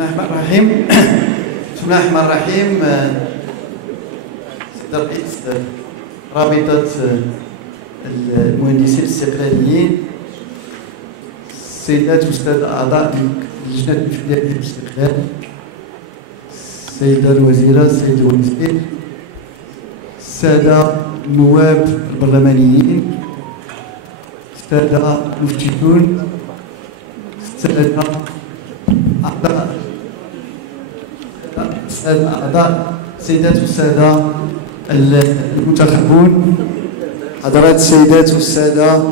الله الرحمن الرحيم. بسم الله الرحمن الرحيم. سيد رئيس رابطة المهندسين الاستقلاليين، سيدات وسادة أعضاء اللجنة الإفريقية للاستقلال، السيدة الوزيرة، السيد الوزير، السادة النواب البرلمانيين، السادة المفتشون، السادة أعضاء السيدات والسادة المنتخبون، حضرات السيدات والسادة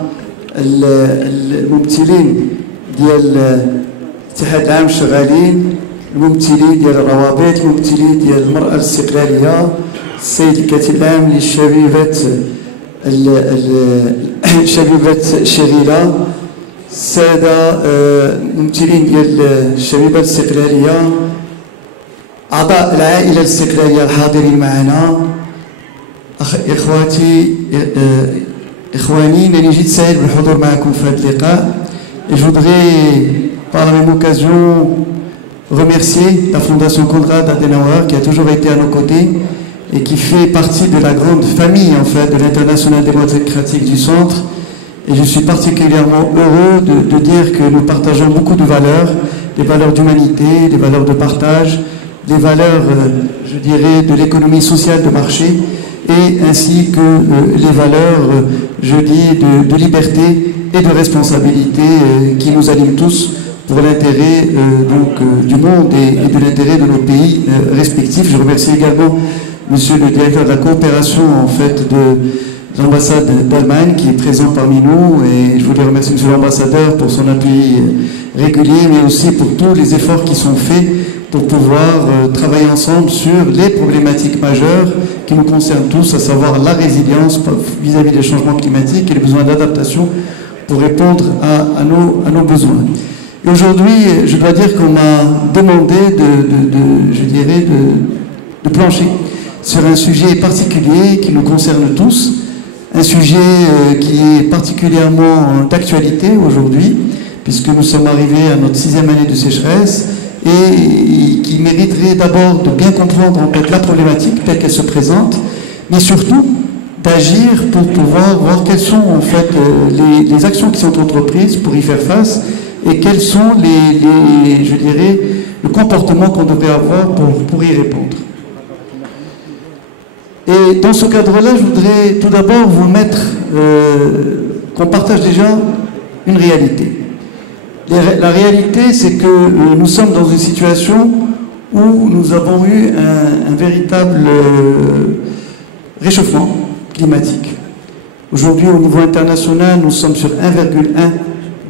الممثلين ديال الاتحاد العام للشغالين، الممثلين ديال الروابط، الممثلين ديال المرأة الاستقلالية، السيد الكاتب العام للشبيبات شبيبة شغيلة، السادة الممثلين ديال الشبيبة الاستقلالية، أعضاء العائلة الاستقلالية الحاضرين معنا، إخواني، أنني جيت سعيد بالحضور معكم في هذا اللقاء. Et je voudrais, par la même occasion, remercier la Fondation Konrad Adenauer qui a toujours été à nos côtés et qui fait partie de la grande famille en fait de l'Internationale démocratique du Centre. Et je suis particulièrement heureux de dire que nous partageons beaucoup de valeurs, des valeurs d'humanité, des valeurs de partage, des valeurs, je dirais, de l'économie sociale de marché, et ainsi que les valeurs, je dis, de liberté et de responsabilité qui nous animent tous pour l'intérêt du monde et de l'intérêt de nos pays respectifs. Je remercie également Monsieur le directeur de la coopération en fait de l'ambassade d'Allemagne qui est présent parmi nous, et je voulais remercier Monsieur l'ambassadeur pour son appui régulier, mais aussi pour tous les efforts qui sont faits pour pouvoir travailler ensemble sur les problématiques majeures qui nous concernent tous, à savoir la résilience vis-à-vis des changements climatiques et les besoins d'adaptation pour répondre à nos besoins. Et aujourd'hui, je dois dire qu'on m'a demandé de plancher sur un sujet particulier qui nous concerne tous, un sujet qui est particulièrement d'actualité aujourd'hui, puisque nous sommes arrivés à notre 6e année de sécheresse, et qui mériterait d'abord de bien comprendre en fait la problématique telle qu'elle se présente, mais surtout d'agir pour pouvoir voir quelles sont en fait les actions qui sont entreprises pour y faire face, et quels sont je dirais, le comportement qu'on devrait avoir pour y répondre. Et dans ce cadre-là, je voudrais tout d'abord vous mettre qu'on partage déjà une réalité. La réalité, c'est que nous sommes dans une situation où nous avons eu un véritable réchauffement climatique. Aujourd'hui, au niveau international, nous sommes sur 1,1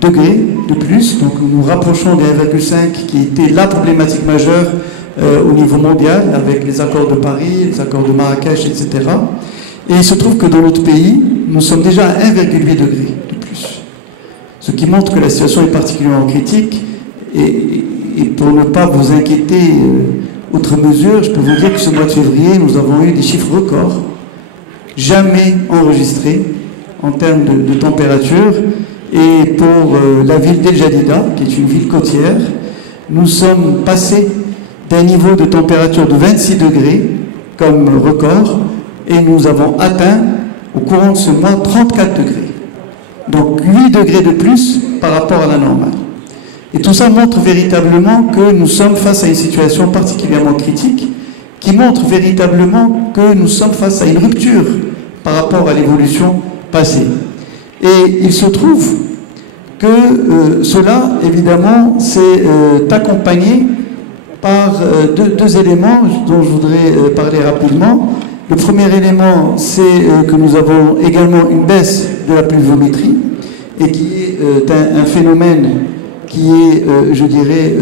degré de plus, donc nous nous rapprochons des 1,5 qui était la problématique majeure au niveau mondial, avec les accords de Paris, les accords de Marrakech, etc. Et il se trouve que dans notre pays, nous sommes déjà à 1,8 degré de plus. Ce qui montre que la situation est particulièrement critique. Et pour ne pas vous inquiéter outre mesure, je peux vous dire que ce mois de février, nous avons eu des chiffres records, jamais enregistrés en termes de température. Et pour la ville d'El Jadida, qui est une ville côtière, nous sommes passés d'un niveau de température de 26 degrés comme record, et nous avons atteint au courant de ce mois 34 degrés. Donc 8 degrés de plus par rapport à la normale. Et tout ça montre véritablement que nous sommes face à une situation particulièrement critique, qui montre véritablement que nous sommes face à une rupture par rapport à l'évolution passée. Et il se trouve que cela, évidemment, c'est accompagné par deux éléments dont je voudrais parler rapidement. Le premier élément, c'est que nous avons également une baisse de la pluviométrie, et qui est un phénomène qui est, je dirais,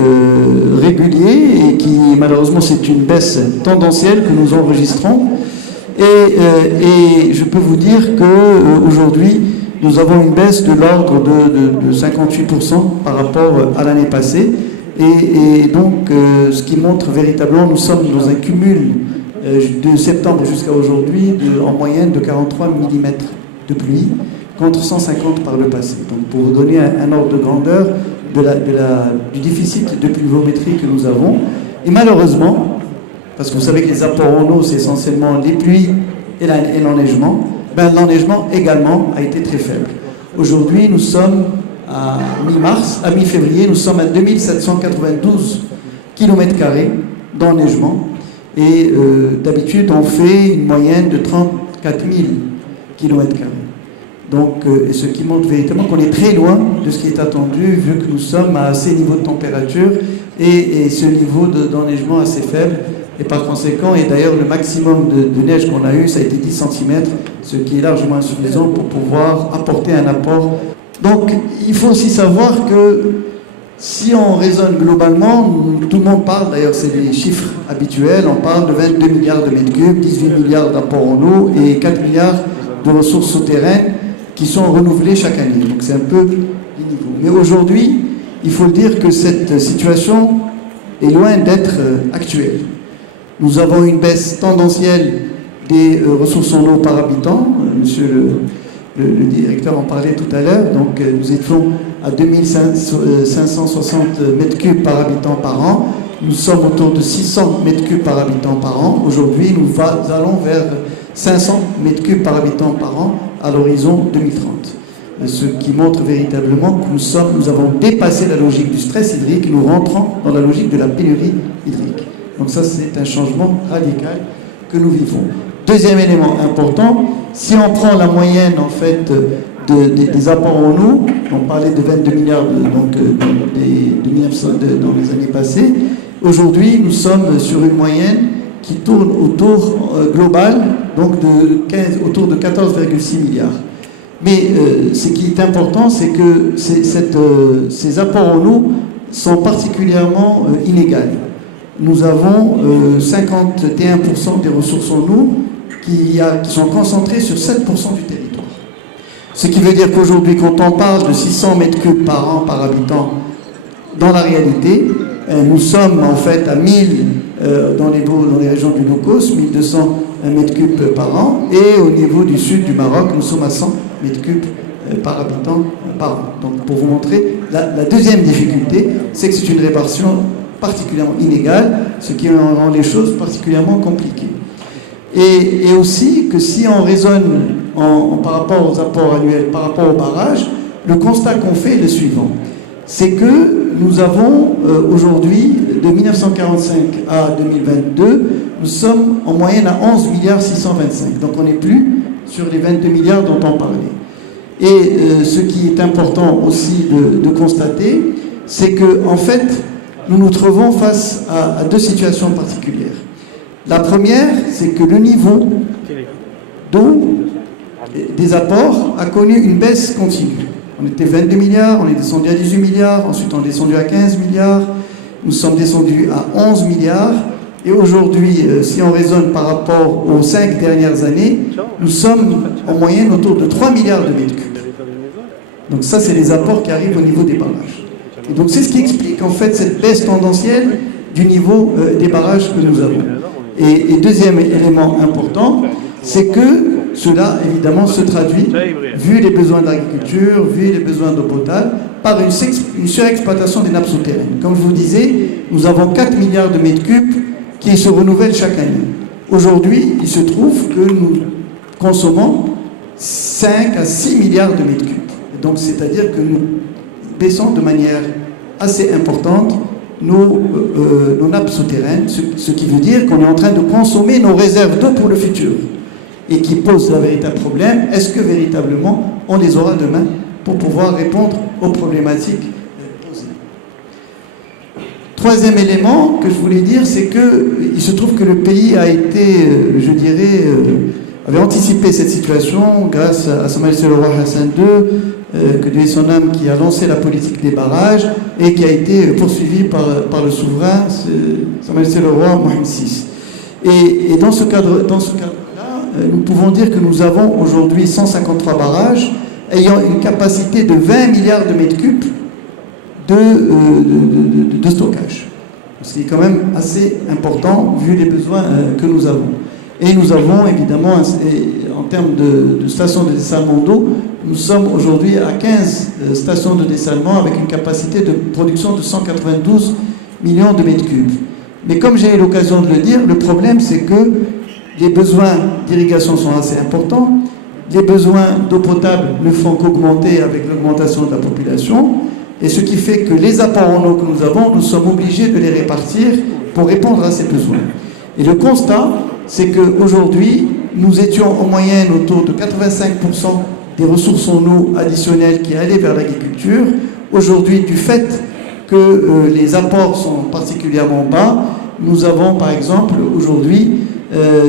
régulier, et qui, malheureusement, c'est une baisse tendancielle que nous enregistrons. Et je peux vous dire qu'aujourd'hui, nous avons une baisse de l'ordre de 58% par rapport à l'année passée. Et donc, ce qui montre véritablement, nous sommes dans un cumul de septembre jusqu'à aujourd'hui en moyenne de 43 mm de pluie, contre 150 par le passé. Donc, pour vous donner un ordre de grandeur, du déficit de pluviométrie que nous avons. Et malheureusement, parce que vous savez que les apports en eau, c'est essentiellement les pluies et l'enneigement, ben, l'enneigement également a été très faible. Aujourd'hui, nous sommes à mi-février, nous sommes à 2792 km² d'enneigement. Et d'habitude, on fait une moyenne de 34 000 km². Donc, ce qui montre véritablement qu'on est très loin de ce qui est attendu, vu que nous sommes à ces niveaux de température et ce niveau d'enneigement assez faible. Et par conséquent, et d'ailleurs le maximum de neige qu'on a eu, ça a été 10 cm, ce qui est largement insuffisant pour pouvoir apporter un apport. Donc, il faut aussi savoir que si on raisonne globalement, tout le monde parle, d'ailleurs c'est les chiffres habituels, on parle de 22 milliards de mètres cubes, 18 milliards d'apports en eau et 4 milliards de ressources souterraines qui sont renouvelées chaque année. Donc c'est un peu les niveaux. Mais aujourd'hui, il faut le dire que cette situation est loin d'être actuelle. Nous avons une baisse tendancielle des ressources en eau par habitant. Monsieur le directeur en parlait tout à l'heure. Donc nous étions à 2560 mètres cubes par habitant par an. Nous sommes autour de 600 mètres cubes par habitant par an. Aujourd'hui, nous allons vers 500 mètres cubes par habitant par an à l'horizon 2030. Ce qui montre véritablement que nous avons dépassé la logique du stress hydrique, nous rentrons dans la logique de la pénurie hydrique. Donc ça, c'est un changement radical que nous vivons. Deuxième élément important, si on prend la moyenne en fait des apports en eau, on parlait de 22 milliards dans les années passées, aujourd'hui nous sommes sur une moyenne qui tourne autour global, donc autour de 14,6 milliards. Mais ce qui est important, c'est que ces apports en eau sont particulièrement inégaux. Nous avons 51% des ressources en eau qui sont concentrées sur 7% du territoire. Ce qui veut dire qu'aujourd'hui, quand on parle de 600 mètres cubes par an par habitant, dans la réalité, nous sommes en fait à 1000 dans les régions du Locos, 1200 mètres cubes par an, et au niveau du sud du Maroc, nous sommes à 100 mètres cubes par habitant par an. Donc pour vous montrer, la deuxième difficulté, c'est que c'est une répartition particulièrement inégale, ce qui rend les choses particulièrement compliquées. Et aussi que si on raisonne par rapport aux apports annuels, par rapport au barrage, le constat qu'on fait est le suivant. C'est que nous avons aujourd'hui, de 1945 à 2022, nous sommes en moyenne à 11 milliards 625. Donc on n'est plus sur les 22 milliards dont on parlait. Et ce qui est important aussi de constater, c'est que en fait, nous nous trouvons face à deux situations particulières. La première, c'est que le niveau d'eau des apports a connu une baisse continue. On était 22 milliards, on est descendu à 18 milliards, ensuite on est descendu à 15 milliards, nous sommes descendus à 11 milliards, et aujourd'hui, si on raisonne par rapport aux 5 dernières années, nous sommes en moyenne autour de 3 milliards de mètres cubes. Donc ça, c'est les apports qui arrivent au niveau des barrages. Et donc c'est ce qui explique en fait cette baisse tendancielle du niveau des barrages que nous avons. Et deuxième élément important, c'est que cela évidemment se traduit, vu les besoins de l'agriculture, vu les besoins d'eau potable, par une surexploitation des nappes souterraines. Comme je vous disais, nous avons 4 milliards de mètres cubes qui se renouvellent chaque année. Aujourd'hui, il se trouve que nous consommons 5 à 6 milliards de mètres cubes. Donc c'est-à-dire que nous baissons de manière assez importante nos nappes souterraines, ce qui veut dire qu'on est en train de consommer nos réserves d'eau pour le futur et qui pose un véritable problème. Est-ce que véritablement on les aura demain pour pouvoir répondre aux problématiques posées? Troisième élément que je voulais dire, c'est qu'il se trouve que le pays a été, je dirais, avait anticipé cette situation grâce à Sa Majesté le Roi Hassan II, que Dieu ait son âme, qui a lancé la politique des barrages et qui a été poursuivi par le souverain, Sa Majesté le Roi Mohamed VI. Et dans ce cadre-là, nous pouvons dire que nous avons aujourd'hui 153 barrages ayant une capacité de 20 milliards de mètres cubes de stockage. Ce qui est quand même assez important vu les besoins que nous avons. Et nous avons évidemment, en termes de stations de dessalement d'eau, nous sommes aujourd'hui à 15 stations de dessalement avec une capacité de production de 192 millions de mètres cubes. Mais comme j'ai eu l'occasion de le dire, le problème c'est que les besoins d'irrigation sont assez importants, les besoins d'eau potable ne font qu'augmenter avec l'augmentation de la population, et ce qui fait que les apports en eau que nous avons, nous sommes obligés de les répartir pour répondre à ces besoins. Et le constat, c'est qu'aujourd'hui, nous étions en moyenne autour de 85% des ressources en eau additionnelles qui allaient vers l'agriculture. Aujourd'hui, du fait que les apports sont particulièrement bas, nous avons par exemple aujourd'hui,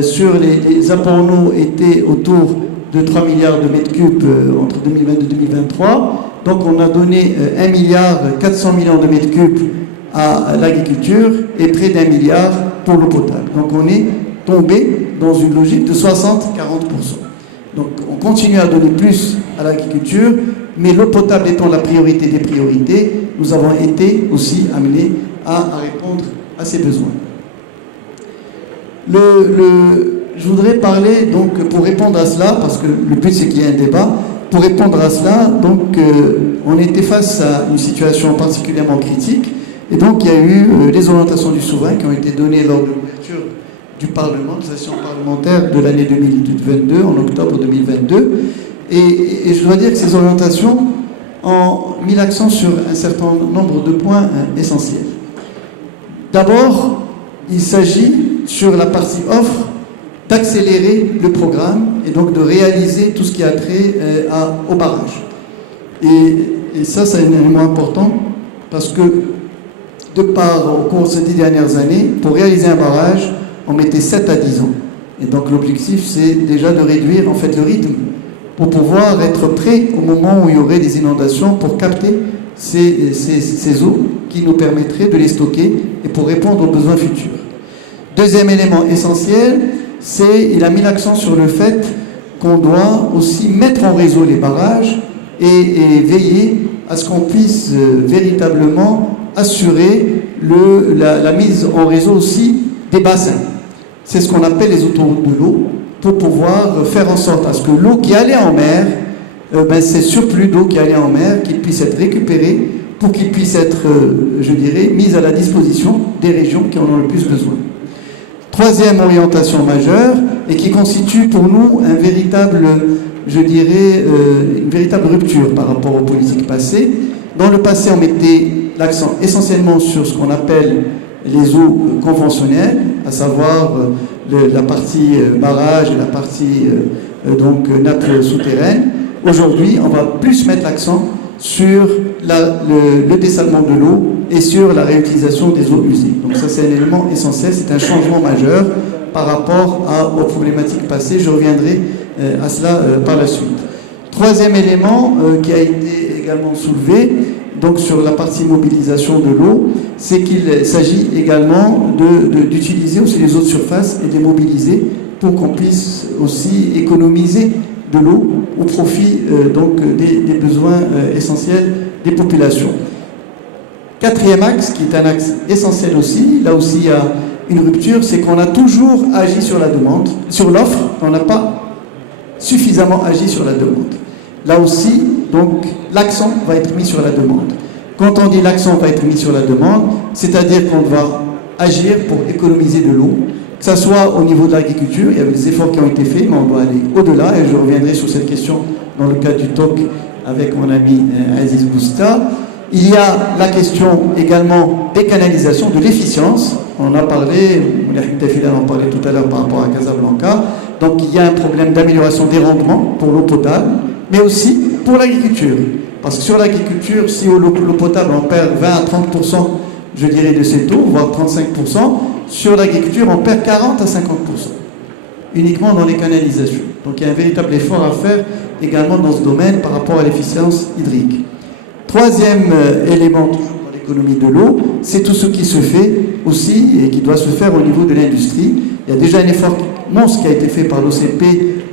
sur les apports en eau étaient autour de 3 milliards de mètres cubes entre 2022 et 2023. Donc on a donné 1 milliard 400 millions de mètres cubes à l'agriculture et près d'1 milliard pour l'eau potable. Donc on est tombé dans une logique de 60-40%. Donc on continue à donner plus à l'agriculture, mais l'eau potable étant la priorité des priorités, nous avons été aussi amenés à répondre à ces besoins. Je voudrais parler, donc, pour répondre à cela, parce que le but c'est qu'il y ait un débat, pour répondre à cela, donc, on était face à une situation particulièrement critique, et donc il y a eu les orientations du souverain qui ont été données lors de l'ouverture du Parlement, de la session parlementaire de l'année 2022, en octobre 2022, et je dois dire que ces orientations ont mis l'accent sur un certain nombre de points essentiels. D'abord, il s'agit, sur la partie offre, d'accélérer le programme et donc de réaliser tout ce qui a trait au barrage. Et ça, c'est un élément important parce que, de part, au cours de ces 10 dernières années, pour réaliser un barrage, on mettait 7 à 10 ans. Et donc l'objectif, c'est déjà de réduire en fait le rythme pour pouvoir être prêt au moment où il y aurait des inondations pour capter ces eaux qui nous permettraient de les stocker et pour répondre aux besoins futurs. Deuxième élément essentiel, c'est il a mis l'accent sur le fait qu'on doit aussi mettre en réseau les barrages et veiller à ce qu'on puisse véritablement assurer la mise en réseau aussi des bassins. C'est ce qu'on appelle les autoroutes de l'eau, pour pouvoir faire en sorte à ce que l'eau qui allait en mer, ces surplus d'eau qui allait en mer, qu'il puisse être récupéré pour qu'il puisse être, je dirais, mis à la disposition des régions qui en ont le plus besoin. Troisième orientation majeure, et qui constitue pour nous un véritable, je dirais, une véritable rupture par rapport aux politiques passées. Dans le passé, on mettait l'accent essentiellement sur ce qu'on appelle les eaux conventionnelles, à savoir la partie barrage et la partie nappe souterraine. Aujourd'hui, on va plus mettre l'accent sur le dessalement de l'eau et sur la réutilisation des eaux usées. Donc ça, c'est un élément essentiel, c'est un changement majeur par rapport aux problématiques passées. Je reviendrai à cela par la suite. Troisième élément qui a été également soulevé, donc sur la partie mobilisation de l'eau, c'est qu'il s'agit également d'utiliser aussi les eaux de surface et de les mobiliser pour qu'on puisse aussi économiser de l'eau au profit des besoins essentiels des populations. Quatrième axe, qui est un axe essentiel aussi, là aussi il y a une rupture, c'est qu'on a toujours agi sur la demande, sur l'offre, on n'a pas suffisamment agi sur la demande. Là aussi, donc, l'accent va être mis sur la demande. Quand on dit l'accent va être mis sur la demande, c'est-à-dire qu'on va agir pour économiser de l'eau, que ce soit au niveau de l'agriculture, il y a des efforts qui ont été faits, mais on doit aller au-delà, et je reviendrai sur cette question dans le cadre du talk avec mon ami Aziz Bousta. Il y a la question également des canalisations, de l'efficience. On en a parlé, on en parlait tout à l'heure par rapport à Casablanca. Donc il y a un problème d'amélioration des rendements pour l'eau potable, mais aussi pour l'agriculture. Parce que sur l'agriculture, si l'eau potable on perd 20 à 30%, je dirais, de cette eau, voire 35%, sur l'agriculture on perd 40 à 50%, uniquement dans les canalisations. Donc il y a un véritable effort à faire également dans ce domaine par rapport à l'efficience hydrique. Troisième élément dans l'économie de l'eau, c'est tout ce qui se fait aussi et qui doit se faire au niveau de l'industrie. Il y a déjà un effort monstre qui a été fait par l'OCP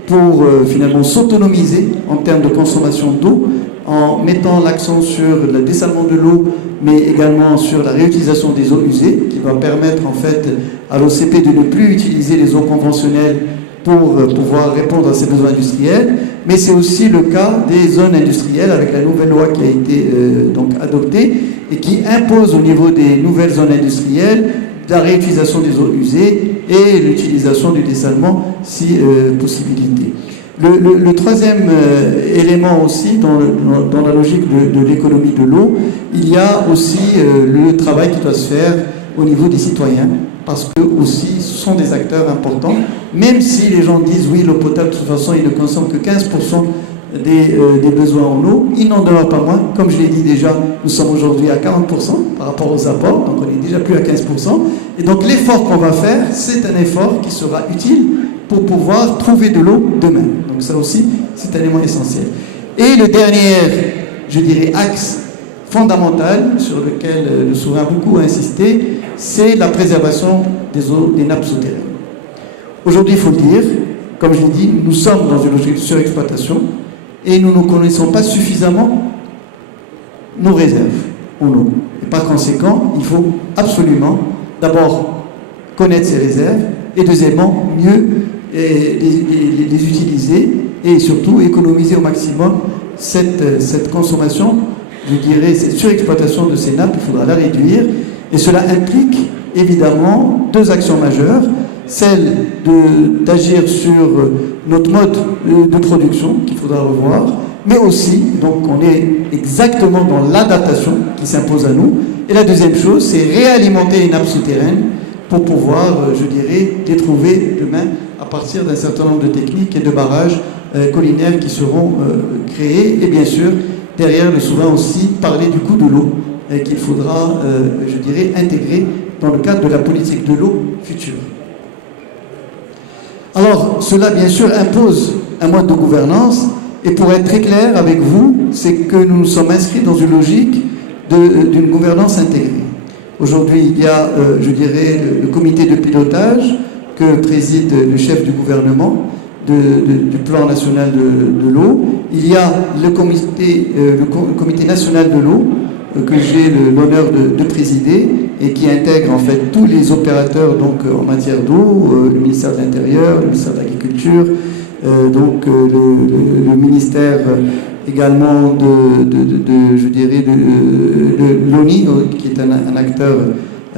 pour finalement s'autonomiser en termes de consommation d'eau, en mettant l'accent sur le dessalement de l'eau, mais également sur la réutilisation des eaux usées, qui va permettre en fait à l'OCP de ne plus utiliser les eaux conventionnelles pour pouvoir répondre à ses besoins industriels. mais c'est aussi le cas des zones industrielles avec la nouvelle loi qui a été donc adoptée et qui impose au niveau des nouvelles zones industrielles la réutilisation des eaux usées et l'utilisation du dessalement si possibilité. Le troisième élément aussi dans la logique de l'économie de l'eau, il y a aussi le travail qui doit se faire au niveau des citoyens, parce que aussi ce sont des acteurs importants, même si les gens disent oui, l'eau potable de toute façon il ne consomme que 15% des besoins en eau, il n'en demeure pas moins. Comme je l'ai dit déjà, nous sommes aujourd'hui à 40% par rapport aux apports, donc on n'est déjà plus à 15%. Et donc l'effort qu'on va faire, c'est un effort qui sera utile pour pouvoir trouver de l'eau demain. Donc ça aussi, c'est un élément essentiel. Et le dernier, je dirais, axe fondamental sur lequel le souverain a beaucoup insisté, c'est la préservation des eaux, des nappes souterraines. Aujourd'hui, il faut le dire, comme je l'ai dit, nous sommes dans une logique de surexploitation et nous ne connaissons pas suffisamment nos réserves en eau. Et par conséquent, il faut absolument d'abord connaître ces réserves et deuxièmement, mieux les utiliser et surtout économiser au maximum cette consommation, je dirais, cette surexploitation de ces nappes. Il faudra la réduire et cela implique évidemment deux actions majeures. Celle d'agir sur notre mode de production qu'il faudra revoir, mais aussi, donc on est exactement dans l'adaptation qui s'impose à nous. Et la deuxième chose, c'est réalimenter les nappes souterraines pour pouvoir, je dirais, les trouver demain à partir d'un certain nombre de techniques et de barrages collinaires qui seront créés. Et bien sûr, derrière, le souverain aussi parler du coût de l'eau qu'il faudra, je dirais, intégrer dans le cadre de la politique de l'eau future. Alors, cela, bien sûr, impose un mode de gouvernance. Et pour être très clair avec vous, c'est que nous nous sommes inscrits dans une logique d'une gouvernance intégrée. Aujourd'hui, il y a, je dirais, le comité de pilotage que préside le chef du gouvernement du plan national de l'eau. Il y a le comité national de l'eau que j'ai l'honneur de présider et qui intègre en fait tous les opérateurs donc, en matière d'eau, le ministère de l'Intérieur, le ministère de l'Agriculture, donc le ministère également je dirais de l'ONI, qui est un acteur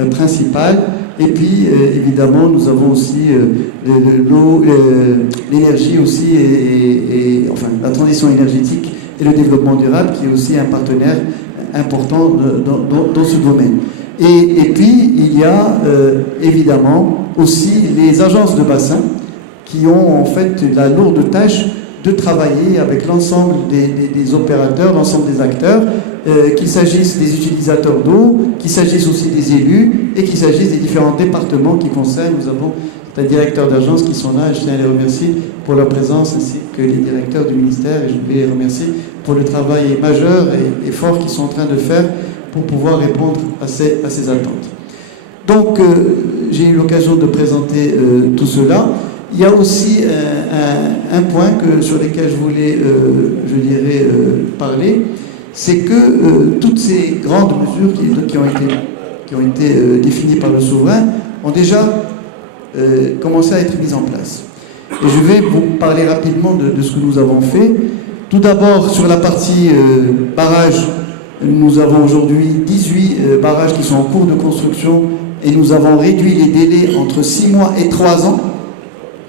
principal. Et puis évidemment nous avons aussi l'eau, l'énergie aussi et enfin la transition énergétique et le développement durable qui est aussi un partenaire important dans ce domaine. Et puis, il y a évidemment aussi les agences de bassin qui ont en fait la lourde tâche de travailler avec l'ensemble des opérateurs, l'ensemble des acteurs, qu'il s'agisse des utilisateurs d'eau, qu'il s'agisse aussi des élus et qu'il s'agisse des différents départements qui concernent. Nous avons des directeurs d'agence qui sont là et je tiens à les remercier pour leur présence ainsi que les directeurs du ministère et je vais les remercier pour le travail majeur et fort qu'ils sont en train de faire pour pouvoir répondre à ces attentes. Donc, j'ai eu l'occasion de présenter tout cela. Il y a aussi un point sur lequel je voulais, je dirais, parler, c'est que toutes ces grandes mesures qui ont été définies par le souverain ont déjà commencé à être mises en place. Et je vais vous parler rapidement de ce que nous avons fait. Tout d'abord, sur la partie barrage, nous avons aujourd'hui 18 barrages qui sont en cours de construction et nous avons réduit les délais entre 6 mois et 3 ans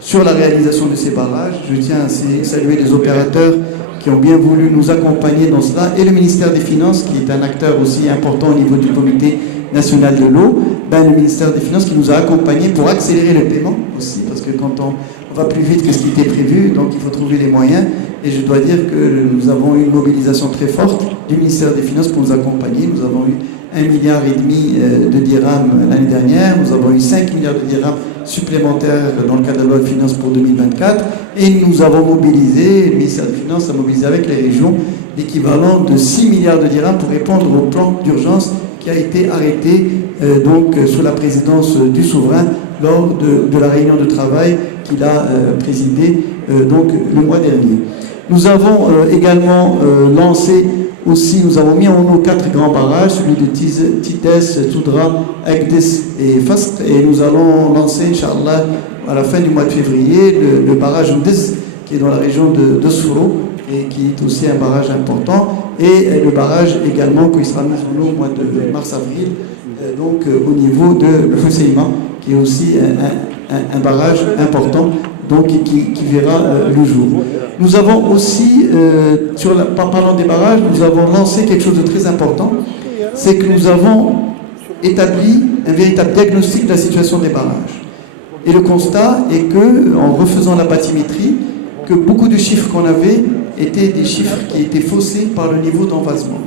sur la réalisation de ces barrages. Je tiens à saluer les opérateurs qui ont bien voulu nous accompagner dans cela et le ministère des Finances qui est un acteur aussi important au niveau du comité national de l'eau, le ministère des Finances qui nous a accompagnés pour accélérer le paiement aussi, parce que quand on va plus vite que ce qui était prévu, donc il faut trouver les moyens. Et je dois dire que nous avons eu une mobilisation très forte du ministère des Finances pour nous accompagner. Nous avons eu 1,5 milliard de dirhams l'année dernière. Nous avons eu 5 milliards de dirhams supplémentaires dans le cadre de la loi de finances pour 2024. Et nous avons mobilisé, le ministère des Finances a mobilisé avec les régions l'équivalent de 6 milliards de dirhams pour répondre au plan d'urgence qui a été arrêté donc sous la présidence du souverain lors de la réunion de travail qu'il a présidée donc le mois dernier. Nous avons également lancé aussi, nous avons mis en eau 4 grands barrages, celui de Tites, Toudra, Agdes et Fasq, et nous allons lancer, Inch'Allah, à la fin du mois de février, le barrage Mdez, qui est dans la région de Sforo, et qui est aussi un barrage important, et le barrage également qui sera mis en eau au mois de mars-avril, donc au niveau de Husseima, qui est aussi un barrage important, donc qui verra le jour. Nous avons aussi, parlant des barrages, nous avons lancé quelque chose de très important, c'est que nous avons établi un véritable diagnostic de la situation des barrages. Et le constat est que, en refaisant la bathymétrie, que beaucoup de chiffres qu'on avait étaient des chiffres qui étaient faussés par le niveau d'envasement.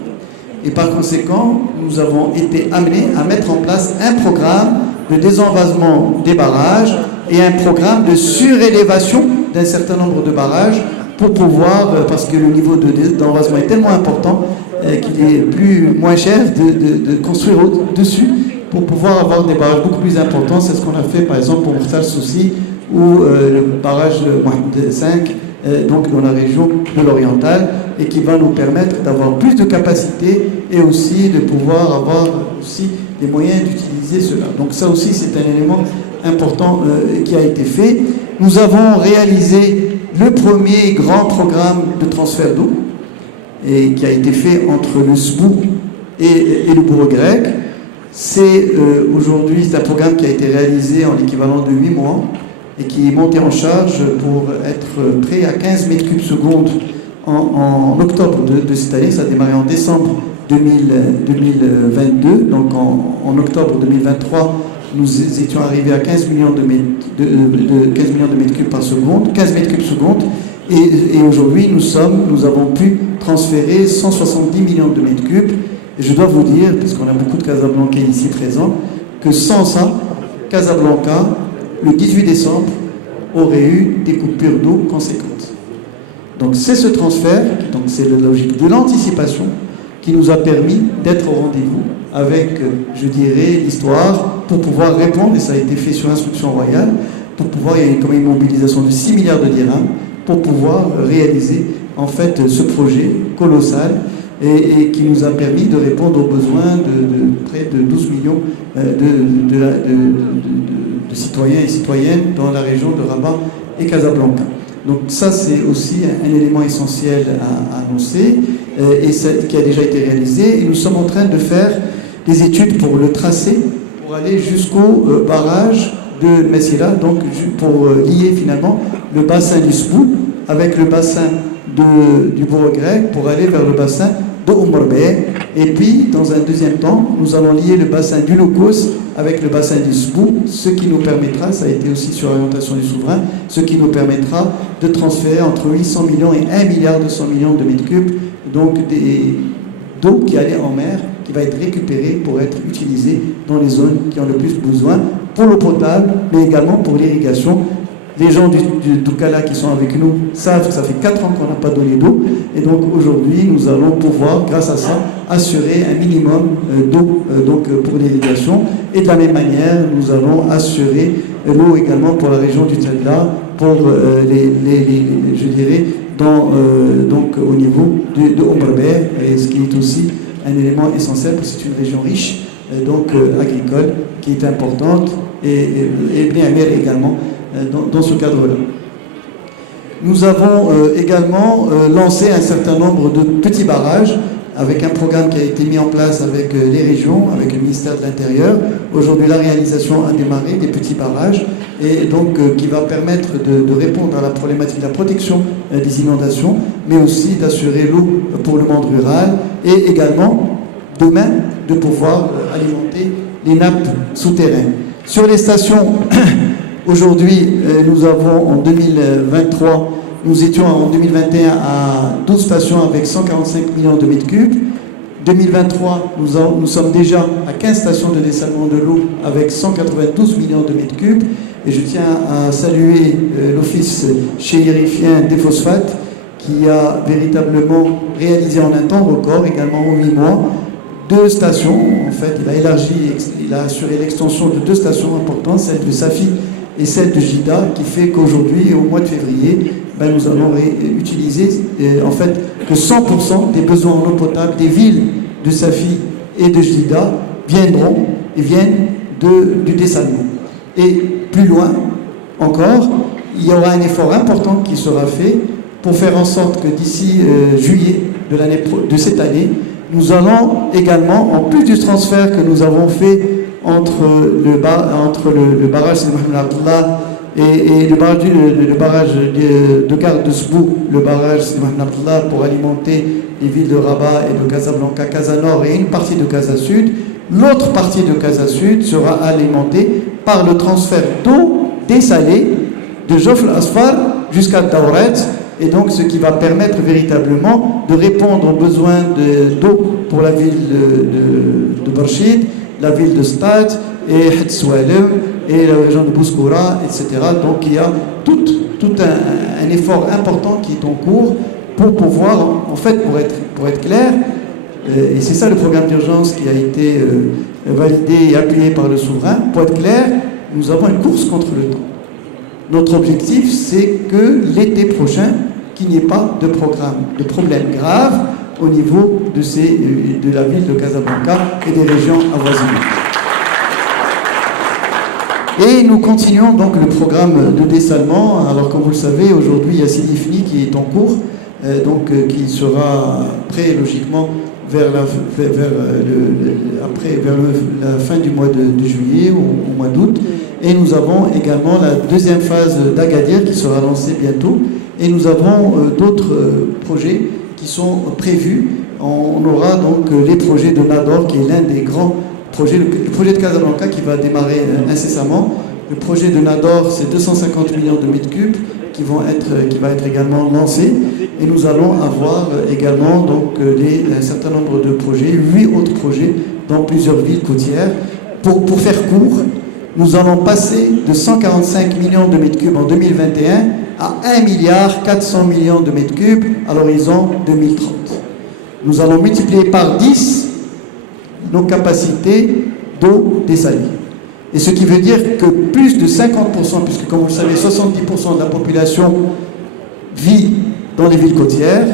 Et par conséquent, nous avons été amenés à mettre en place un programme de désenvasement des barrages et un programme de surélévation d'un certain nombre de barrages pour pouvoir, parce que le niveau d'envasement est tellement important qu'il est moins cher de construire au-dessus pour pouvoir avoir des barrages beaucoup plus importants. C'est ce qu'on a fait par exemple pour Mokhtar Soussi ou le barrage Mohamed V, donc dans la région de l'Oriental, et qui va nous permettre d'avoir plus de capacité et aussi de pouvoir avoir aussi les moyens d'utiliser cela. Donc ça aussi c'est un élément important qui a été fait. Nous avons réalisé le premier grand programme de transfert d'eau et qui a été fait entre le SBOU et le bourg grec. C'est aujourd'hui un programme qui a été réalisé en l'équivalent de 8 mois et qui est monté en charge pour être prêt à 15 mètres cubes secondes en octobre de cette année. Ça a démarré en décembre 2022, donc en octobre 2023 nous étions arrivés à 15 millions de mètres cubes par seconde, 15 mètres cubes seconde, et aujourd'hui nous avons pu transférer 170 millions de mètres cubes. Et je dois vous dire, puisqu'on a beaucoup de Casablancais ici présents, que sans ça, Casablanca, le 18 décembre, aurait eu des coupures d'eau conséquentes. Donc c'est ce transfert, donc c'est la logique de l'anticipation, qui nous a permis d'être au rendez-vous avec, je dirais, l'histoire, pour pouvoir répondre, et ça a été fait sur instruction royale, pour pouvoir, il y a eu comme une mobilisation de 6 milliards de dirhams, pour pouvoir réaliser en fait ce projet colossal, et qui nous a permis de répondre aux besoins de près de 12 millions de citoyens et citoyennes dans la région de Rabat et Casablanca. Donc ça, c'est aussi un élément essentiel à annoncer et qui a déjà été réalisé. Et nous sommes en train de faire des études pour le tracé, pour aller jusqu'au barrage de Messila, donc pour lier finalement le bassin du Sbou avec le bassin du bourg grec pour aller vers le bassin de Oumbarbé. Et puis, dans un deuxième temps, nous allons lier le bassin du Locos avec le bassin du Sbou, ce qui nous permettra, ça a été aussi sur l'orientation du souverain, ce qui nous permettra de transférer entre 800 millions et 1 milliard 200 millions de mètres cubes, donc d'eau qui allait en mer, qui va être récupérée pour être utilisée dans les zones qui ont le plus besoin, pour l'eau potable, mais également pour l'irrigation. Les gens du Doukala qui sont avec nous savent que ça fait 4 ans qu'on n'a pas donné d'eau, et donc aujourd'hui nous allons pouvoir, grâce à ça, assurer un minimum d'eau pour l'irrigation, et de la même manière nous allons assurer l'eau également pour la région du Tchadla, pour je dirais donc au niveau de Oumbarbé, et ce qui est aussi un élément essentiel parce que c'est une région riche agricole qui est importante, et Bniamir également dans ce cadre-là. Nous avons également lancé un certain nombre de petits barrages avec un programme qui a été mis en place avec les régions, avec le ministère de l'Intérieur. Aujourd'hui, la réalisation a démarré des petits barrages, et donc qui va permettre de répondre à la problématique de la protection des inondations, mais aussi d'assurer l'eau pour le monde rural, et également demain de pouvoir alimenter les nappes souterraines. Sur les stations, aujourd'hui, nous avons en 2023, nous étions en 2021 à 12 stations avec 145 millions de mètres cubes. 2023, nous sommes déjà à 15 stations de dessalement de l'eau avec 192 millions de mètres cubes. Et je tiens à saluer l'Office chérifien des phosphates qui a véritablement réalisé en un temps record, également en 8 mois, 2 stations. En fait, il a assuré l'extension de 2 stations importantes, celle de Safi et celle de Jida, qui fait qu'aujourd'hui, au mois de février, nous allons utiliser en fait que 100% des besoins en eau potable des villes de Safi et de Jida viennent du dessalement. Et plus loin encore, il y aura un effort important qui sera fait pour faire en sorte que d'ici juillet de cette année, nous allons également, en plus du transfert que nous avons fait entre le barrage Sidi Mohamed Abdallah et le barrage de Gare de Sbou, le barrage Sidi Mohamed Abdallah pour alimenter les villes de Rabat et de Casablanca, Casa Nord et une partie de Casa Sud, l'autre partie de Casa Sud sera alimentée par le transfert d'eau dessalée de Jof al-Asfar jusqu'à Daouret, et donc ce qui va permettre véritablement de répondre aux besoins d'eau pour la ville de Barchid, la ville de Stade et Hetsoualem et la région de Bouskoura, etc. Donc il y a tout un effort important qui est en cours pour pouvoir, en fait, pour être clair, et c'est ça le programme d'urgence qui a été validé et appuyé par le souverain, pour être clair, nous avons une course contre le temps. Notre objectif, c'est que l'été prochain, qu'il n'y ait pas de problème grave au niveau de la ville de Casablanca et des régions avoisinantes. Et nous continuons donc le programme de dessalement. Alors comme vous le savez, aujourd'hui il y a Sidi Ifni qui est en cours, qui sera prêt logiquement vers la fin du mois de juillet ou au mois d'août. Et nous avons également la deuxième phase d'Agadir qui sera lancée bientôt. Et nous avons d'autres projets qui sont prévus. On aura donc les projets de Nador, qui est l'un des grands projets, le projet de Casablanca qui va démarrer incessamment. Le projet de Nador, c'est 250 millions de mètres cubes qui va être également lancé. Et nous allons avoir également donc, un certain nombre de projets, 8 autres projets dans plusieurs villes côtières. Pour faire court, nous allons passer de 145 millions de mètres cubes en 2021 à 1 milliard 400 millions de mètres cubes à l'horizon 2030. Nous allons multiplier par 10 nos capacités d'eau dessalée. Et ce qui veut dire que plus de 50%, puisque comme vous le savez, 70% de la population vit dans les villes côtières,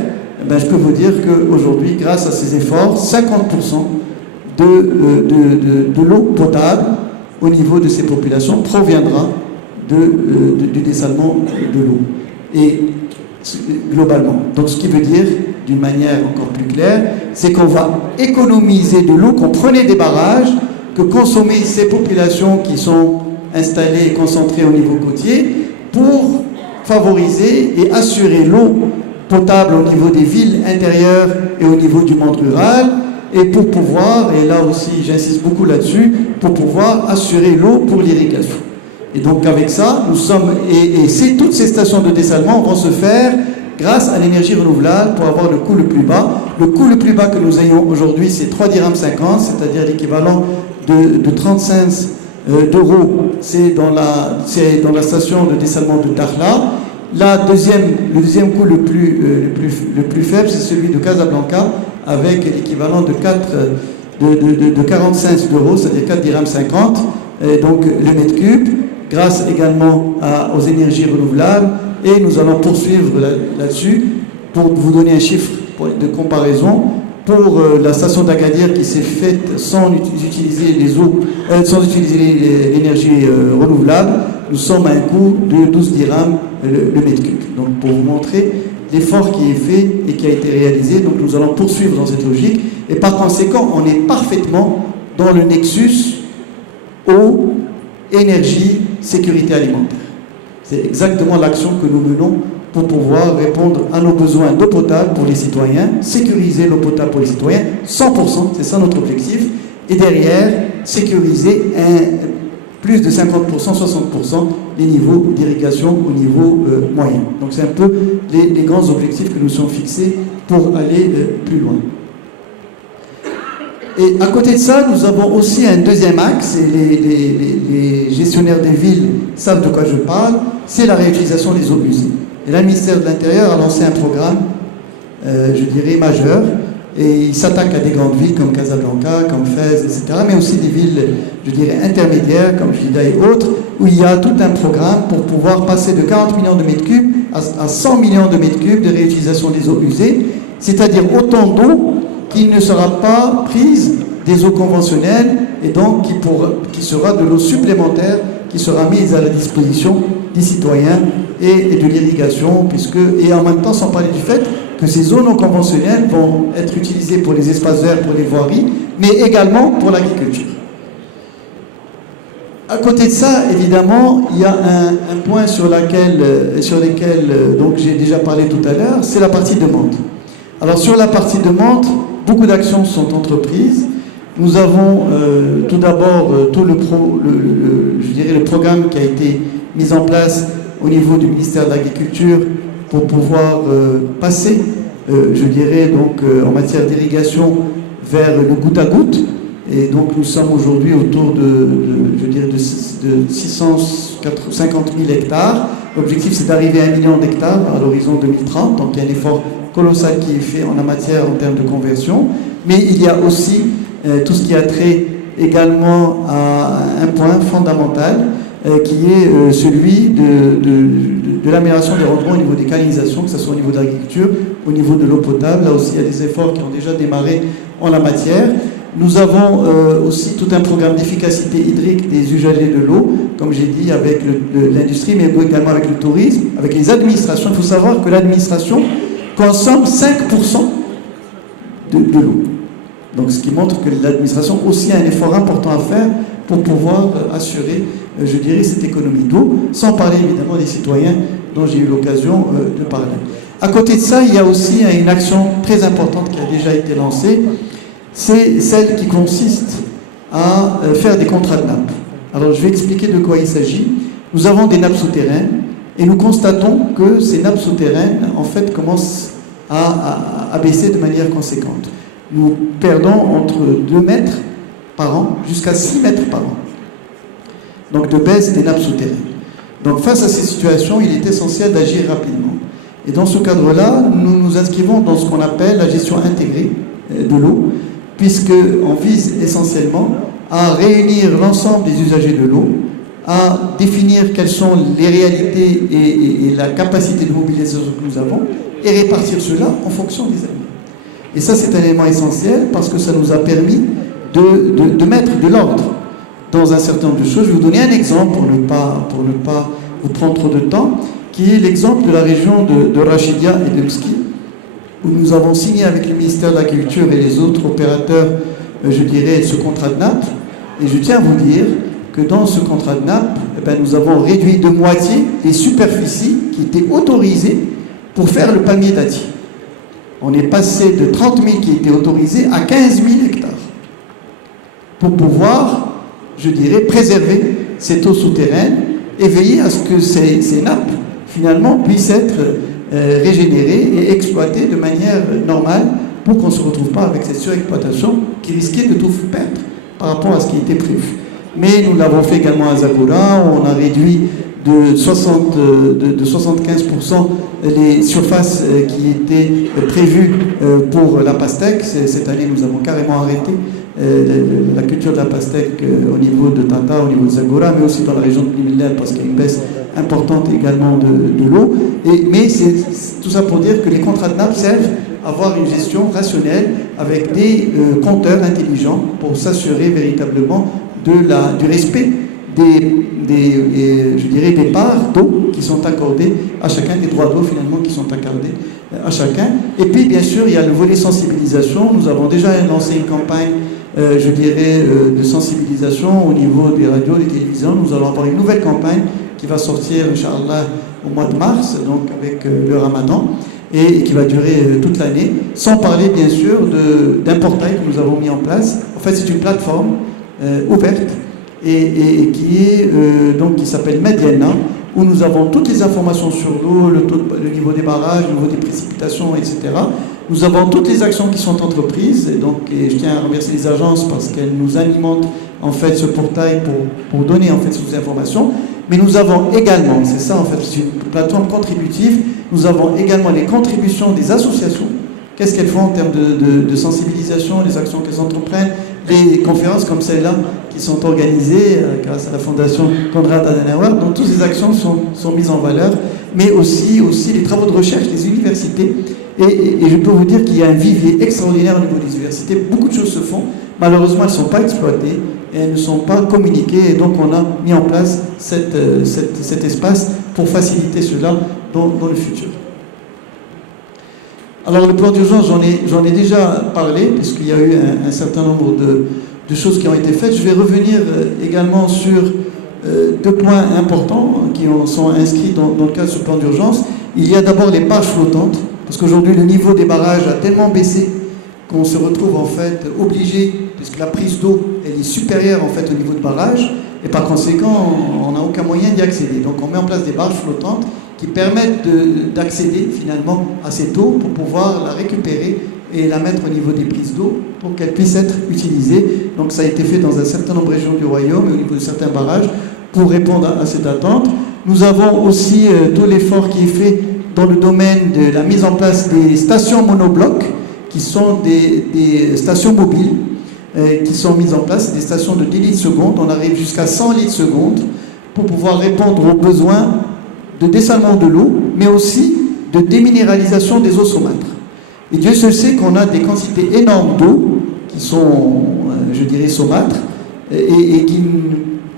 je peux vous dire qu'aujourd'hui, grâce à ces efforts, 50% de l'eau potable au niveau de ces populations proviendra du dessalement de l'eau. Et globalement. Donc ce qui veut dire, d'une manière encore plus claire, c'est qu'on va économiser de l'eau qu'on prenait des barrages, que consommer ces populations qui sont installées et concentrées au niveau côtier pour favoriser et assurer l'eau potable au niveau des villes intérieures et au niveau du monde rural, et pour pouvoir, et là aussi j'insiste beaucoup là-dessus, pour pouvoir assurer l'eau pour l'irrigation. Et donc avec ça, nous sommes, toutes ces stations de dessalement vont se faire grâce à l'énergie renouvelable pour avoir le coût le plus bas. Le coût le plus bas que nous ayons aujourd'hui, c'est 3,50 dirhams, c'est-à-dire l'équivalent de 35 d'euros. C'est dans la station de dessalement de Dakhla. Le deuxième coût le plus faible, c'est celui de Casablanca, avec l'équivalent de 45 euros, c'est-à-dire 4,50 dirhams, donc le mètre cube, grâce également aux énergies renouvelables. Et nous allons poursuivre là-dessus pour vous donner un chiffre de comparaison. Pour la station d'Agadir qui s'est faite sans utiliser l'énergie renouvelable, nous sommes à un coût de 12 dirhams le mètre cube. Donc pour vous montrer l'effort qui est fait et qui a été réalisé, donc nous allons poursuivre dans cette logique. Et par conséquent, on est parfaitement dans le nexus eau, énergie, sécurité alimentaire. C'est exactement l'action que nous menons pour pouvoir répondre à nos besoins d'eau potable pour les citoyens, sécuriser l'eau potable pour les citoyens, 100%, c'est ça notre objectif, et derrière, sécuriser plus de 50%, 60% les niveaux d'irrigation au niveau moyen. Donc c'est un peu les grands objectifs que nous sommes fixés pour aller plus loin. Et à côté de ça, nous avons aussi un deuxième axe, et les gestionnaires des villes savent de quoi je parle, c'est la réutilisation des eaux usées. Et là, le ministère de l'Intérieur a lancé un programme, je dirais, majeur, et il s'attaque à des grandes villes comme Casablanca, comme Fès, etc., mais aussi des villes, je dirais, intermédiaires, comme Jida et autres, où il y a tout un programme pour pouvoir passer de 40 millions de mètres cubes à 100 millions de mètres cubes de réutilisation des eaux usées, c'est-à-dire autant d'eau qui ne sera pas prise des eaux conventionnelles, et donc qui sera de l'eau supplémentaire qui sera mise à la disposition des citoyens et de l'irrigation, et en même temps, sans parler du fait que ces zones non conventionnelles vont être utilisées pour les espaces verts, pour les voiries, mais également pour l'agriculture. À côté de ça, évidemment, il y a un point sur lequel donc j'ai déjà parlé tout à l'heure, c'est la partie demande. Alors sur la partie demande, beaucoup d'actions sont entreprises. Nous avons tout d'abord tout le programme qui a été mis en place au niveau du ministère de l'Agriculture pour pouvoir passer, en matière d'irrigation vers le goutte à goutte. Et donc nous sommes aujourd'hui autour de 650 000 hectares. L'objectif, c'est d'arriver à 1 million d'hectares à l'horizon 2030. Donc il y a un effort colossal qui est fait en la matière en termes de conversion. Mais il y a aussi tout ce qui a trait également à un point fondamental qui est celui de l'amélioration des rendements au niveau des canalisations, que ce soit au niveau de l'agriculture, au niveau de l'eau potable. Là aussi, il y a des efforts qui ont déjà démarré en la matière. Nous avons aussi tout un programme d'efficacité hydrique des usagers de l'eau, comme j'ai dit, avec l'industrie, mais également avec le tourisme, avec les administrations. Il faut savoir que l'administration consomme 5% de l'eau. Donc, ce qui montre que l'administration aussi a un effort important à faire pour pouvoir assurer, cette économie d'eau, sans parler évidemment des citoyens dont j'ai eu l'occasion de parler. À côté de ça, il y a aussi une action très importante qui a déjà été lancée, c'est celle qui consiste à faire des contrats de nappes. Alors, je vais expliquer de quoi il s'agit. Nous avons des nappes souterraines et nous constatons que ces nappes souterraines, en fait, commencent à baisser de manière conséquente. Nous perdons entre 2 mètres par an jusqu'à 6 mètres par an. Donc, de baisse des nappes souterraines. Donc, face à ces situations, il est essentiel d'agir rapidement. Et dans ce cadre-là, nous nous inscrivons dans ce qu'on appelle la gestion intégrée de l'eau, puisqu'on vise essentiellement à réunir l'ensemble des usagers de l'eau, à définir quelles sont les réalités et la capacité de mobilisation que nous avons, et répartir cela en fonction des années. Et ça, c'est un élément essentiel parce que ça nous a permis de mettre de l'ordre dans un certain nombre de choses. Je vais vous donner un exemple pour ne pas vous prendre trop de temps, qui est l'exemple de la région de Rachidia et de Mski, où nous avons signé avec le ministère de l'Agriculture et les autres opérateurs, ce contrat de nappe. Et je tiens à vous dire que dans ce contrat de nappe, nous avons réduit de moitié les superficies qui étaient autorisées pour faire le palmier dattier. On est passé de 30 000 qui étaient autorisés à 15 000 hectares pour pouvoir, préserver cette eau souterraine et veiller à ce que ces nappes, finalement, puissent être régénérées et exploitées de manière normale pour qu'on ne se retrouve pas avec cette surexploitation qui risquait de tout perdre par rapport à ce qui était prévu. Mais nous l'avons fait également à Zagora, où on a réduit de 75% les surfaces qui étaient prévues pour la pastèque. Cette année, nous avons carrément arrêté la culture de la pastèque au niveau de Tata, au niveau de Zagora, mais aussi dans la région de Limilel, parce qu'il y a une baisse importante également de l'eau. Mais c'est tout ça pour dire que les contrats de nappe servent à avoir une gestion rationnelle avec des compteurs intelligents pour s'assurer véritablement du respect des parts d'eau qui sont accordées à chacun, des droits d'eau finalement qui sont accordés à chacun. Et puis bien sûr, il y a le volet sensibilisation. Nous avons déjà lancé une campagne, de sensibilisation au niveau des radios, des télévisions. Nous allons avoir une nouvelle campagne qui va sortir, Inch'Allah, au mois de mars, donc avec le Ramadan, et qui va durer toute l'année, sans parler bien sûr d'un portail que nous avons mis en place. En fait, c'est une plateforme ouverte et qui s'appelle Mediana, où nous avons toutes les informations sur l'eau, le niveau des barrages, le niveau des précipitations, etc. Nous avons toutes les actions qui sont entreprises, et je tiens à remercier les agences parce qu'elles nous alimentent en fait ce portail pour donner en fait ces informations. Mais nous avons également, c'est ça en fait, c'est une plateforme contributive, nous avons également les contributions des associations. Qu'est-ce qu'elles font en termes de sensibilisation, les actions qu'elles entreprennent, les conférences comme celle-là qui sont organisées grâce à la Fondation Konrad Adenauer, dont toutes ces actions sont mises en valeur, mais aussi les travaux de recherche des universités. Et je peux vous dire qu'il y a un vivier extraordinaire au niveau des universités. Beaucoup de choses se font. Malheureusement, elles ne sont pas exploitées et elles ne sont pas communiquées. Et donc, on a mis en place cet espace pour faciliter cela dans le futur. Alors le plan d'urgence, j'en ai déjà parlé, puisqu'il y a eu un certain nombre de choses qui ont été faites. Je vais revenir également sur deux points importants qui sont inscrits dans le cadre de ce plan d'urgence. Il y a d'abord les barrages flottantes, parce qu'aujourd'hui le niveau des barrages a tellement baissé qu'on se retrouve en fait obligé, puisque la prise d'eau elle est supérieure en fait au niveau de barrage, et par conséquent on n'a aucun moyen d'y accéder. Donc on met en place des barrages flottantes qui permettent d'accéder finalement à cette eau pour pouvoir la récupérer et la mettre au niveau des prises d'eau pour qu'elle puisse être utilisée. Donc ça a été fait dans un certain nombre de régions du royaume et au niveau de certains barrages pour répondre à cette attente. Nous avons aussi tout l'effort qui est fait dans le domaine de la mise en place des stations monoblocs, qui sont des stations mobiles qui sont mises en place, des stations de 10 litres seconde. On arrive jusqu'à 100 litres seconde pour pouvoir répondre aux besoins de dessalement de l'eau, mais aussi de déminéralisation des eaux saumâtres. Et Dieu seul sait qu'on a des quantités énormes d'eau qui sont, je dirais, saumâtres et qui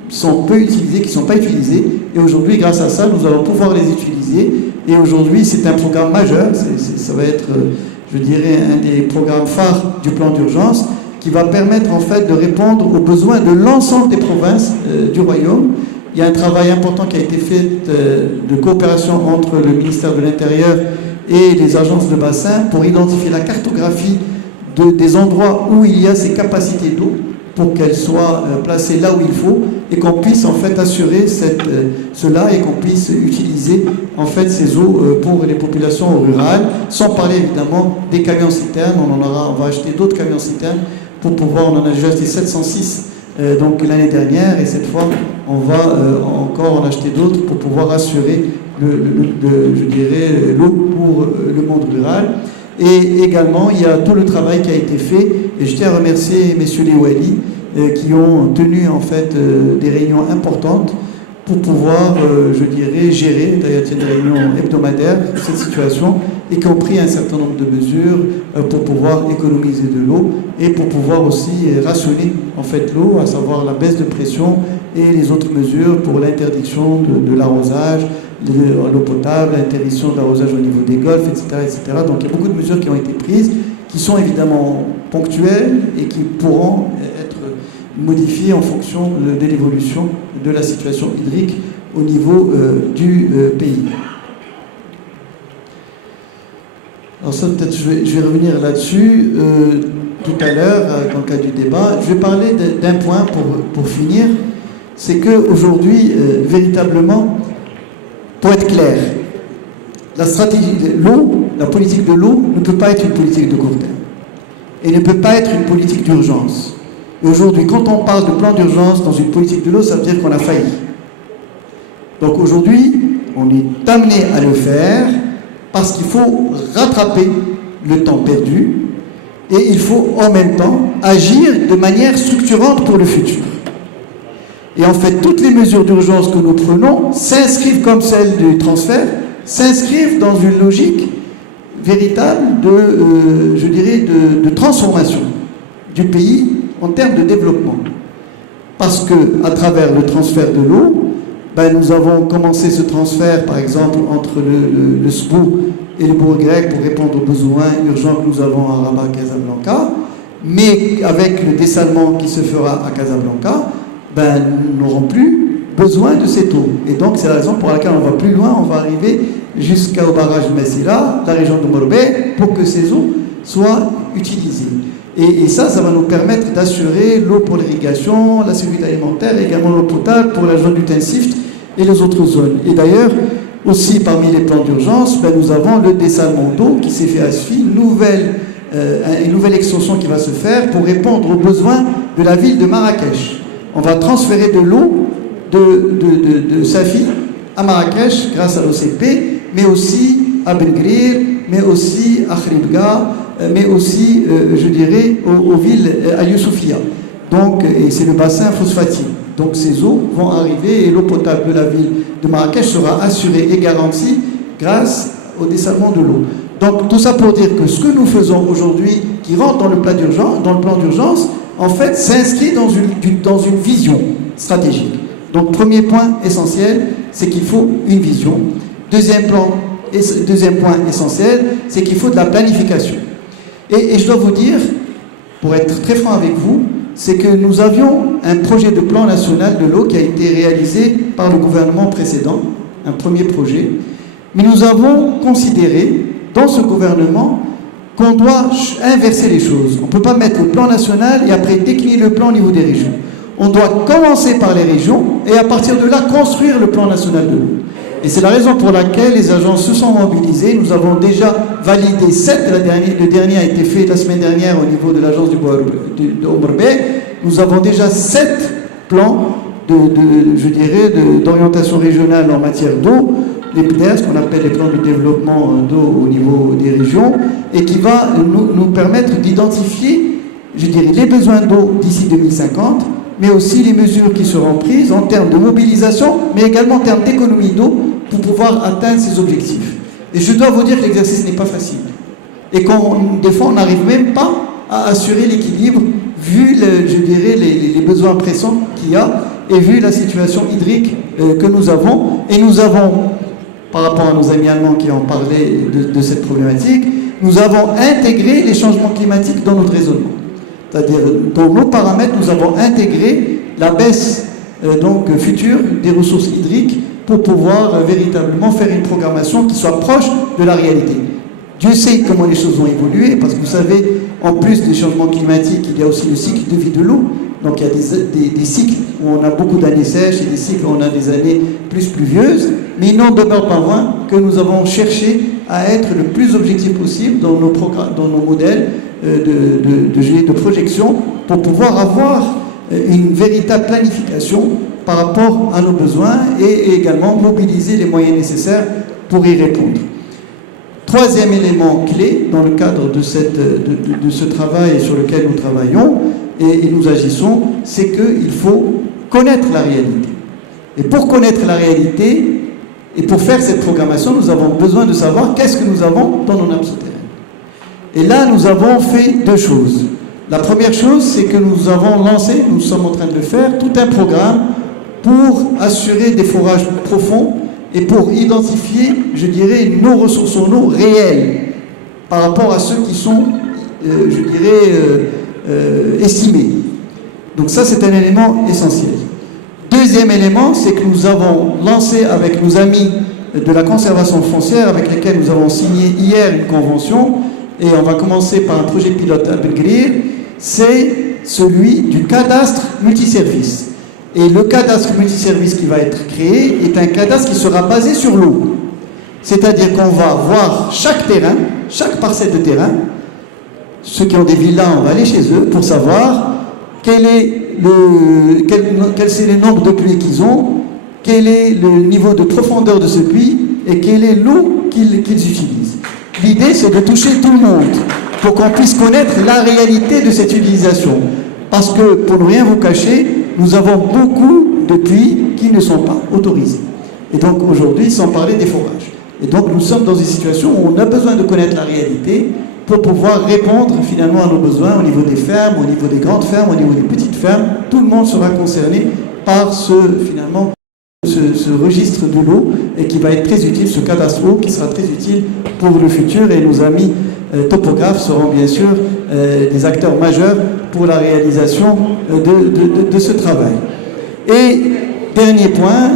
sont peu utilisées, qui ne sont pas utilisées. Et aujourd'hui, grâce à ça, nous allons pouvoir les utiliser. Et aujourd'hui, c'est un programme majeur. Ça va être, je dirais, un des programmes phares du plan d'urgence qui va permettre en fait de répondre aux besoins de l'ensemble des provinces du royaume. Il y a un travail important qui a été fait de coopération entre le ministère de l'Intérieur et les agences de bassin pour identifier la cartographie des endroits où il y a ces capacités d'eau pour qu'elles soient placées là où il faut et qu'on puisse en fait assurer cela et qu'on puisse utiliser en fait ces eaux pour les populations rurales, sans parler évidemment des camions citernes. On va acheter d'autres camions citernes pour pouvoir, on en a déjà acheté 706 donc l'année dernière, et cette fois on va encore en acheter d'autres pour pouvoir assurer je dirais l'eau pour le monde rural. Et également il y a tout le travail qui a été fait, et je tiens à remercier messieurs les Wali qui ont tenu en fait des réunions importantes pour pouvoir je dirais gérer, d'ailleurs il y a des réunions hebdomadaires de cette situation, et qui ont pris un certain nombre de mesures pour pouvoir économiser de l'eau et pour pouvoir aussi rationner en fait l'eau, à savoir la baisse de pression et les autres mesures pour l'interdiction de l'arrosage, de l'eau potable, l'interdiction de l'arrosage au niveau des golfs, etc., etc. Donc il y a beaucoup de mesures qui ont été prises, qui sont évidemment ponctuelles et qui pourront être modifiées en fonction de l'évolution de la situation hydrique au niveau du pays. Alors ça, peut-être, je vais revenir là-dessus tout à l'heure, dans le cadre du débat. Je vais parler d'un point pour finir. C'est qu'aujourd'hui, véritablement, pour être clair, la stratégie de l'eau, la politique de l'eau ne peut pas être une politique de court terme. Et ne peut pas être une politique d'urgence. Et aujourd'hui, quand on parle de plan d'urgence dans une politique de l'eau, ça veut dire qu'on a failli. Donc aujourd'hui, on est amené à le faire, parce qu'il faut rattraper le temps perdu et il faut en même temps agir de manière structurante pour le futur. Et en fait, toutes les mesures d'urgence que nous prenons s'inscrivent, comme celle du transfert, s'inscrivent dans une logique véritable je dirais, de transformation du pays en termes de développement. Parce qu'à travers le transfert de l'eau, nous avons commencé ce transfert, par exemple, entre le SBU et le bourg grec pour répondre aux besoins urgents que nous avons à Rabat, Casablanca. Mais avec le dessalement qui se fera à Casablanca, nous n'aurons plus besoin de cette eau. Et donc, c'est la raison pour laquelle on va plus loin, on va arriver jusqu'au barrage de Messila, la région de Morobé, pour que ces eaux soient utilisées. Et ça va nous permettre d'assurer l'eau pour l'irrigation, la sécurité alimentaire, et également l'eau potable pour la zone du Tensift et les autres zones. Et d'ailleurs, aussi parmi les plans d'urgence, nous avons le dessalement d'eau qui s'est fait à SFI, une nouvelle extension qui va se faire pour répondre aux besoins de la ville de Marrakech. On va transférer de l'eau de Safi à Marrakech grâce à l'OCP, mais aussi à Ben Grir, mais aussi à Khribga, mais aussi, je dirais, aux villes à Youssoufia. Donc, et c'est le bassin phosphatique. Donc ces eaux vont arriver et l'eau potable de la ville de Marrakech sera assurée et garantie grâce au dessalement de l'eau. Donc tout ça pour dire que ce que nous faisons aujourd'hui, qui rentre dans le plan d'urgence, en fait, s'inscrit dans une vision stratégique. Donc, premier point essentiel, c'est qu'il faut une vision. Deuxième point essentiel, c'est qu'il faut de la planification. Et je dois vous dire, pour être très franc avec vous, c'est que nous avions un projet de plan national de l'eau qui a été réalisé par le gouvernement précédent, un premier projet, mais nous avons considéré dans ce gouvernement qu'on doit inverser les choses. On ne peut pas mettre le plan national et après décliner le plan au niveau des régions. On doit commencer par les régions et à partir de là construire le plan national de l'eau. Et c'est la raison pour laquelle les agences se sont mobilisées. Nous avons déjà validé 7, le dernier a été fait la semaine dernière au niveau de l'agence de Omrbe. Nous avons déjà 7 plans d'orientation régionale en matière d'eau, les PDER, ce qu'on appelle les plans de développement d'eau au niveau des régions, et qui va nous permettre d'identifier, les besoins d'eau d'ici 2050, mais aussi les mesures qui seront prises en termes de mobilisation, mais également en termes d'économie d'eau pour pouvoir atteindre ces objectifs. Et je dois vous dire que l'exercice n'est pas facile. Et des fois, on n'arrive même pas à assurer l'équilibre, vu, les besoins pressants qu'il y a, et vu la situation hydrique que nous avons. Et nous avons, par rapport à nos amis allemands qui ont parlé de cette problématique, nous avons intégré les changements climatiques dans notre raisonnement. C'est-à-dire, dans nos paramètres, nous avons intégré la baisse future des ressources hydriques pour pouvoir véritablement faire une programmation qui soit proche de la réalité. Dieu sait comment les choses vont évoluer, parce que vous savez, en plus des changements climatiques, il y a aussi le cycle de vie de l'eau. Donc il y a des cycles où on a beaucoup d'années sèches et des cycles où on a des années plus pluvieuses, mais il n'en demeure pas moins que nous avons cherché à être le plus objectif possible dans nos modèles de projection pour pouvoir avoir une véritable planification par rapport à nos besoins et également mobiliser les moyens nécessaires pour y répondre. Troisième élément clé dans le cadre de ce travail sur lequel nous travaillons et nous agissons, c'est qu'il faut connaître la réalité. Et pour connaître la réalité et pour faire cette programmation, nous avons besoin de savoir qu'est-ce que nous avons dans nos nappes souterraines. Et là, nous avons fait 2 choses. La première chose, c'est que nous sommes en train de faire tout un programme pour assurer des forages profonds et pour identifier, nos ressources en eau réelles par rapport à ceux qui sont, estimés. Donc ça, c'est un élément essentiel. Deuxième élément, c'est que nous avons lancé avec nos amis de la conservation foncière, avec lesquels nous avons signé hier une convention, et on va commencer par un projet pilote à Belgrir, c'est celui du cadastre multiservice. Et le cadastre multiservice qui va être créé est un cadastre qui sera basé sur l'eau. C'est-à-dire qu'on va voir chaque terrain, chaque parcelle de terrain. Ceux qui ont des villas, on va aller chez eux pour savoir quel c'est le nombre de puits qu'ils ont, quel est le niveau de profondeur de ce puits et quelle est l'eau qu'ils utilisent. L'idée, c'est de toucher tout le monde pour qu'on puisse connaître la réalité de cette utilisation. Parce que, pour ne rien vous cacher, nous avons beaucoup de puits qui ne sont pas autorisés. Et donc aujourd'hui, sans parler des forages. Et donc nous sommes dans une situation où on a besoin de connaître la réalité pour pouvoir répondre finalement à nos besoins au niveau des fermes, au niveau des grandes fermes, au niveau des petites fermes. Tout le monde sera concerné par ce registre de l'eau et qui va être très utile, ce cadastre eau qui sera très utile pour le futur. Et nos amis topographes seront bien sûr des acteurs majeurs pour la réalisation de ce travail. Et dernier point,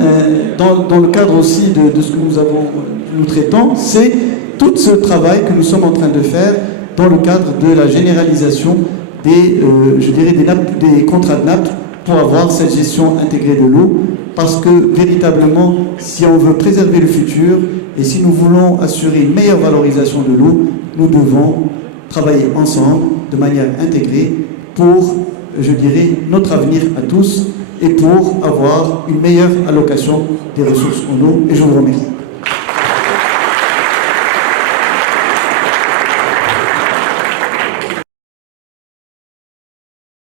dans le cadre aussi de ce que nous traitons, c'est tout ce travail que nous sommes en train de faire dans le cadre de la généralisation des contrats de nappe pour avoir cette gestion intégrée de l'eau, parce que véritablement, si on veut préserver le futur et si nous voulons assurer une meilleure valorisation de l'eau, nous devons travailler ensemble de manière intégrée pour, notre avenir à tous et pour avoir une meilleure allocation des ressources en eau. Et je vous remercie.